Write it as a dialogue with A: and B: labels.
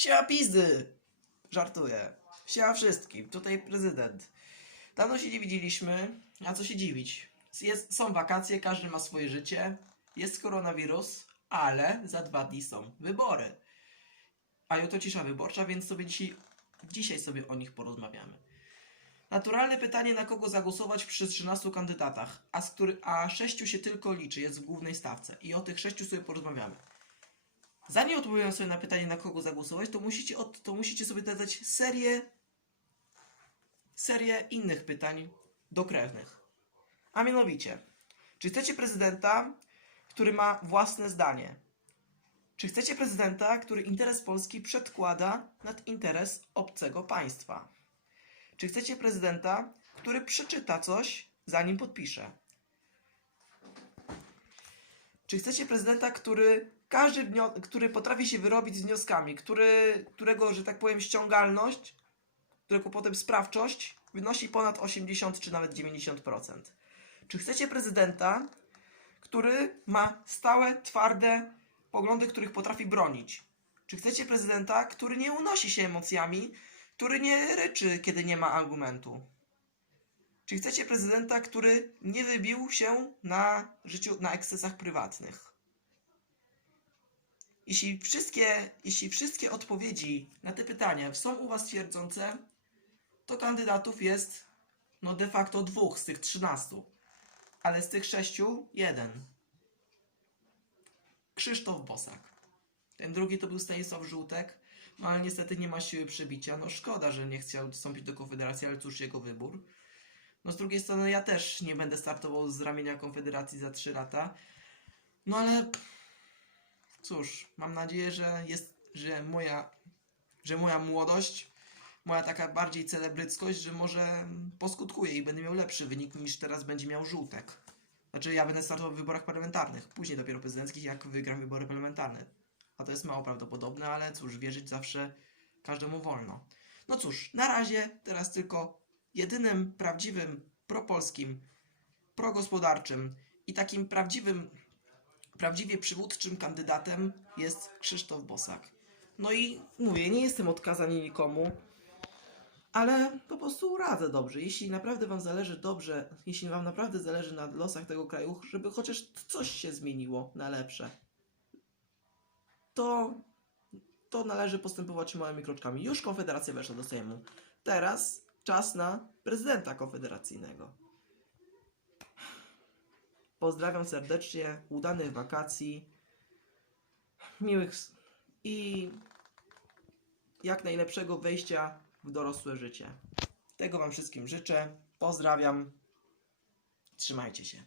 A: Siema pizdy! Żartuję. Siema wszystkim, tutaj prezydent. Dawno się nie widzieliśmy, a co się dziwić. Jest, są wakacje, każdy ma swoje życie, jest koronawirus, ale za dwa dni są wybory. A jutro cisza wyborcza, więc sobie dzisiaj, dzisiaj sobie o nich porozmawiamy. Naturalne pytanie, na kogo zagłosować przy 13 kandydatach, a, z który, a sześciu się tylko liczy, jest w głównej stawce. I o tych sześciu sobie porozmawiamy. Zanim odpowiem sobie na pytanie, na kogo zagłosować, to musicie, od, to musicie sobie dodać serię, serię innych pytań dokrewnych. A mianowicie, czy chcecie prezydenta, który ma własne zdanie? Czy chcecie prezydenta, który interes Polski przedkłada nad interes obcego państwa? Czy chcecie prezydenta, który przeczyta coś, zanim podpisze? Czy chcecie prezydenta, który każdy który potrafi się wyrobić z wnioskami, który, którego, że tak powiem, ściągalność, którego potem sprawczość wynosi ponad 80 czy nawet 90%? Czy chcecie prezydenta, który ma stałe, twarde poglądy, których potrafi bronić? Czy chcecie prezydenta, który nie unosi się emocjami, który nie ryczy, kiedy nie ma argumentu? Czy chcecie prezydenta, który nie wybił się na życiu, na ekscesach prywatnych? Jeśli wszystkie, jeśli wszystkie odpowiedzi na te pytania są u Was twierdzące, to kandydatów jest no de facto dwóch z tych trzynastu. Ale z tych sześciu jeden. Krzysztof Bosak. Ten drugi to był Stanisław Żółtek, no ale niestety nie ma siły przebicia. No szkoda, że nie chciał wstąpić do Konfederacji, ale cóż, jego wybór. No z drugiej strony ja też nie będę startował z ramienia Konfederacji za 3 lata. No ale cóż, mam nadzieję, że jest, że moja, że moja młodość, moja taka bardziej celebryckość, że może poskutkuje i będę miał lepszy wynik niż teraz będzie miał żółtek. Znaczy ja będę startował w wyborach parlamentarnych, później dopiero prezydenckich, jak wygram wybory parlamentarne. A to jest mało prawdopodobne, ale cóż, wierzyć zawsze każdemu wolno. No cóż, na razie teraz tylko jedynym prawdziwym propolskim, progospodarczym i takim prawdziwym, prawdziwie przywódczym kandydatem jest Krzysztof Bosak. No i mówię, nie jestem odkazany nikomu, ale po prostu radzę dobrze. Jeśli naprawdę Wam zależy dobrze, jeśli Wam naprawdę zależy na losach tego kraju, żeby chociaż coś się zmieniło na lepsze, to, to należy postępować małymi kroczkami. Już Konfederacja weszła do Sejmu. Teraz czas na prezydenta konfederacyjnego. Pozdrawiam serdecznie, udanych wakacji, miłych i jak najlepszego wejścia w dorosłe życie. Tego Wam wszystkim życzę. Pozdrawiam. Trzymajcie się.